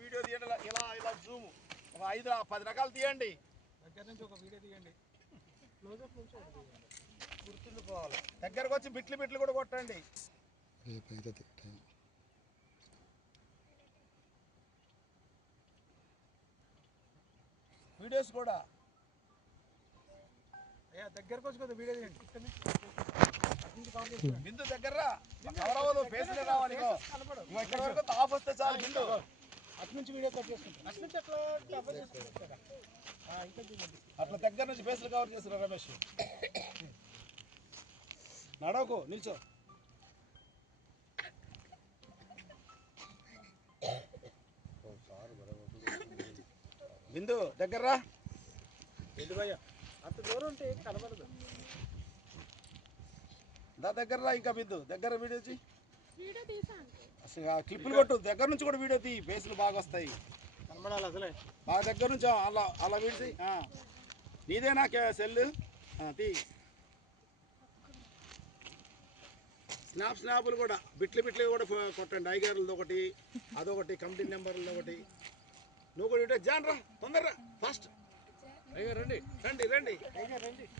Video తీయండి, ఇలా ఇలా జూమ్ ఒక 5-10 రకాలు తీయండి. దగ్గర నుంచి ఒక వీడియో తీయండి, క్లోజప్ నుంచి ఒకటి తీయండి, గుర్తుండిపోవాలి. దగ్గరకు వచ్చి బిట్లు కూడా కొట్టండి. వీడియోస్ కూడా అయ్యా దగ్గరకు వచ్చి కొద్దిగా వీడియో తీయండి. బిందు దగ్గర ఎవరవదు, ఫేస్లే రావాలి. ఇక్కడ వరకు ఆఫ్ వస్తే చాలు. బిందు అటు నుంచి వీడియో కట్ చేసుకుంటాం, అటు నుంచి అట్లా అట్లా దగ్గర నుంచి ఫేస్లు కవర్ చేస్తున్నారు. రమేష్ నడవకు, నిల్చో. బిందు దగ్గర భయ్యా అంత దూరం ఉంటే కనబడదు. దగ్గర ఇంకా బిందు దగ్గర వీడియో అసలు క్లిప్పులు కొట్టు. దగ్గర నుంచి కూడా వీడియో తీ, ఫేస్లు బాగా వస్తాయి, కనబడాలి. అసలే బాగా దగ్గర నుంచి అలా వీడిసి. నీదేనా సెల్? తీ. స్నాపులు కూడా బిట్లు కూడా కొట్టండి. ఐగారులది ఒకటి, అదొకటి, కమిటీ నెంబర్లది ఒకటి. నువ్వు కూడా వీడియో జాన్ రా, తొందరరా, ఫాస్ట్. రండి రండి రండి.